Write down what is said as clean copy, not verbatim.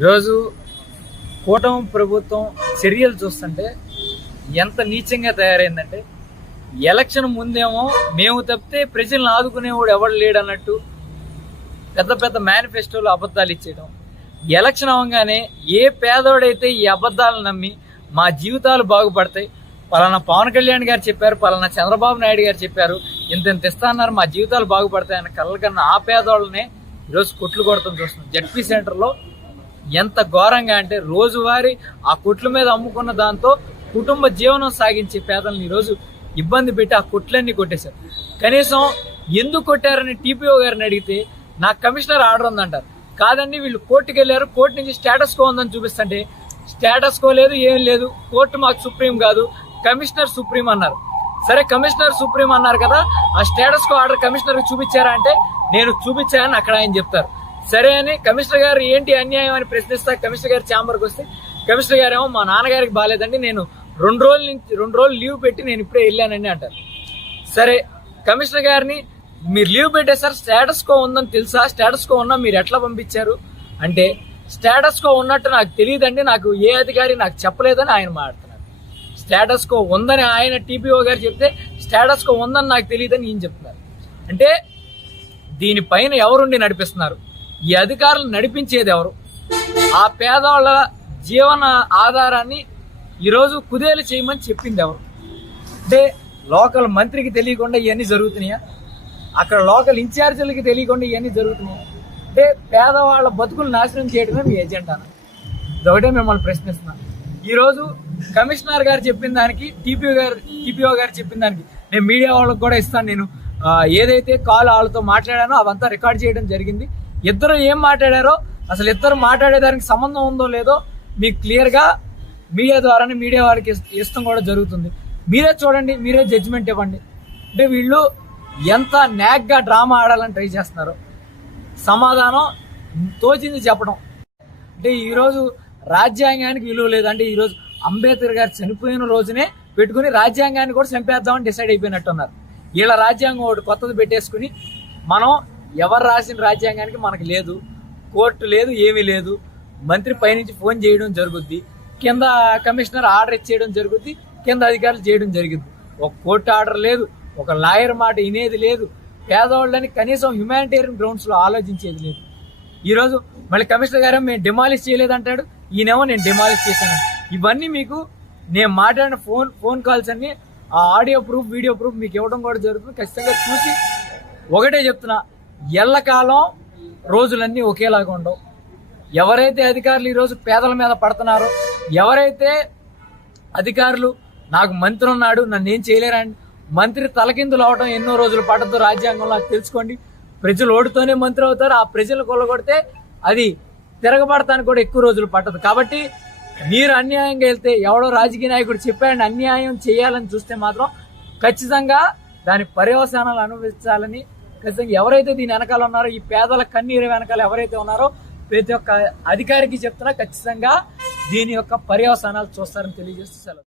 ఈరోజు కూటమి ప్రభుత్వం చర్యలు చూస్తుంటే ఎంత నీచంగా తయారైందంటే, ఎలక్షన్ ముందేమో మేము తప్పితే ప్రజలను ఆదుకునేవాడు ఎవడు లేడన్నట్టు పెద్ద పెద్ద మేనిఫెస్టోలు అబద్ధాలు ఇచ్చేయడం. ఎలక్షన్ అవ్వగానే ఏ పేదోడైతే ఈ అబద్ధాలను నమ్మి మా జీవితాలు బాగుపడతాయి, పలానా పవన్ కళ్యాణ్ గారు చెప్పారు, పలానా చంద్రబాబు నాయుడు గారు చెప్పారు, ఇంత ఇస్తా అన్నారు, మా జీవితాలు బాగుపడతాయి అన్న కళ్ళకన్నా ఆ పేదోళ్ళనే ఈరోజు కొట్లు కొడతాం చూస్తున్నాం. జడ్పీ సెంటర్లో ఎంత ఘోరంగా అంటే, రోజువారీ ఆ కొట్ల మీద అమ్ముకున్న దాంతో కుటుంబ జీవనం సాగించే పేదలను ఈరోజు ఇబ్బంది పెట్టి ఆ కొట్లన్నీ కొట్టేశారు. కనీసం ఎందుకు కొట్టారని టీపీఓ గారిని అడిగితే నాకు కమిషనర్ ఆర్డర్ ఉందంటారు. కాదండి, వీళ్ళు కోర్టుకు వెళ్ళారు, కోర్టు నుంచి స్టేటస్ కో ఉందని చూపిస్తుంటే స్టేటస్ కో లేదు, ఏం లేదు, కోర్టు మాకు సుప్రీం కాదు, కమిషనర్ సుప్రీం అన్నారు. సరే, కమిషనర్ సుప్రీం అన్నారు కదా, ఆ స్టేటస్ కో ఆర్డర్ కమిషనర్కి చూపించారా అంటే నేను చూపించానని అక్కడ ఆయన చెప్తారు. సరే అని కమిషనర్ గారు ఏంటి అన్యాయం అని ప్రశ్నిస్తా కమిషనర్ గారు ఛాంబర్కి వస్తే, కమిషనర్ గారు ఏమో మా నాన్నగారికి బాగాలేదండి, నేను 2 రోజులు లీవ్ పెట్టి నేను ఇప్పుడే వెళ్ళానండి అంటారు. సరే, కమిషనర్ గారిని మీరు లీవ్ పెట్టేసారు, స్టేటస్ కో ఉందని తెలుసా, స్టేటస్ కో ఉన్నా మీరు ఎట్లా పంపించారు అంటే, స్టేటస్ కో ఉన్నట్టు నాకు తెలియదండి, నాకు ఏ అధికారి నాకు చెప్పలేదని ఆయన మాట్లాడుతున్నారు. స్టేటస్ కో ఉందని ఆయన టీపీఓ గారు చెప్తే స్టేటస్ కో ఉందని నాకు తెలియదని ఈయన చెప్తున్నారు. అంటే దీనిపైన ఎవరుండి నడిపిస్తున్నారు? ఈ అధికారులు నడిపించేది ఎవరు? ఆ పేదవాళ్ళ జీవన ఆధారాన్ని ఈరోజు కుదేలు చేయమని చెప్పింది ఎవరు? అంటే లోకల్ మంత్రికి తెలియకుండా ఇవన్నీ జరుగుతున్నాయా? అక్కడ లోకల్ ఇన్ఛార్జీలకి తెలియకుండా ఇవన్నీ జరుగుతున్నాయా? అంటే పేదవాళ్ళ బతుకులు నాశనం చేయడమే మీ ఎజెండానా? ఇదొకటే మిమ్మల్ని ప్రశ్నిస్తున్నాను. ఈరోజు కమిషనర్ గారు చెప్పిన దానికి, టీపీఓ గారు చెప్పిన దానికి నేను మీడియా వాళ్ళకి కూడా ఇస్తాను. నేను ఏదైతే కాల్ వాళ్ళతో మాట్లాడానో అవంతా రికార్డ్ చేయడం జరిగింది. ఇద్దరు ఏం మాట్లాడారో, అసలు ఇద్దరు మాట్లాడేదానికి సంబంధం ఉందో లేదో మీకు క్లియర్గా మీడియా ద్వారానే మీడియా వారికి ఇష్టం కూడా జరుగుతుంది. మీరే చూడండి, మీరే జడ్జిమెంట్ ఇవ్వండి. అంటే వీళ్ళు ఎంత న్యాక్గా డ్రామా ఆడాలని ట్రై చేస్తున్నారు. సమాధానం తోచింది చెప్పడం. అంటే ఈరోజు రాజ్యాంగానికి విలువ లేదంటే, ఈరోజు అంబేద్కర్ గారు చనిపోయిన రోజునే పెట్టుకుని రాజ్యాంగాన్ని కూడా చంపేద్దామని డిసైడ్ అయిపోయినట్టున్నారు. వీళ్ళ రాజ్యాంగం ఒకటి కొత్తది పెట్టేసుకుని, మనం ఎవరు రాసిన రాజ్యాంగానికి మనకు లేదు, కోర్టు లేదు, ఏమీ లేదు, మంత్రి పైనుంచి ఫోన్ చేయడం జరుగుద్ది, కింద కమిషనర్ ఆర్డర్ ఇచ్చేయడం జరుగుద్ది, కింద అధికారులు చేయడం జరుగుద్ది. ఒక కోర్టు ఆర్డర్ లేదు, ఒక లాయర్ మాట వినేది లేదు, పేదవాళ్ళని కనీసం హ్యుమానిటేరియన్ గ్రౌండ్స్లో ఆలోచించేది లేదు. ఈరోజు మళ్ళీ కమిషనర్ గారు మేము డిమాలిష్ చేయలేదంటాడు, ఈయనేమో నేను డిమాలిష్ చేశాను. ఇవన్నీ మీకు నేను మాట్లాడిన ఫోన్ కాల్స్ అన్ని ఆ ఆడియో ప్రూఫ్, వీడియో ప్రూఫ్ మీకు ఇవ్వడం కూడా జరుగుతుంది. ఖచ్చితంగా చూసి ఒకటే చెప్తున్నా, ఎల్లకాలం రోజులన్నీ ఒకేలాగా ఉండవు. ఎవరైతే అధికారులు ఈరోజు పేదల మీద పడుతున్నారో, ఎవరైతే అధికారులు నాకు మంత్రి ఉన్నాడు నన్ను ఏం చేయలేరండి, మంత్రి తలకిందులు అవడం ఎన్నో రోజులు పడద్దు రాజ్యాంగంలో, అది తెలుసుకోండి. ప్రజలు ఓటుతోనే మంత్రి అవుతారు, ఆ ప్రజలు కొల్లగొడితే అది తిరగబడటానికి కూడా ఎక్కువ రోజులు పట్టదు. కాబట్టి మీరు అన్యాయంగా వెళ్తే, ఎవడో రాజకీయ నాయకుడు చెప్పాడని అన్యాయం చేయాలని చూస్తే మాత్రం ఖచ్చితంగా దాని పర్యవసానాలు అనుభవించాలని, ఖచ్చితంగా ఎవరైతే దీని వెనకాల ఉన్నారో, ఈ పేదల కన్నీరు వెనకాల ఎవరైతే ఉన్నారో ప్రతి ఒక్క అధికారికి చెప్తున్నా ఖచ్చితంగా దీని యొక్క పర్యవసానాలు చూస్తారని తెలియజేస్తూ సెలవు.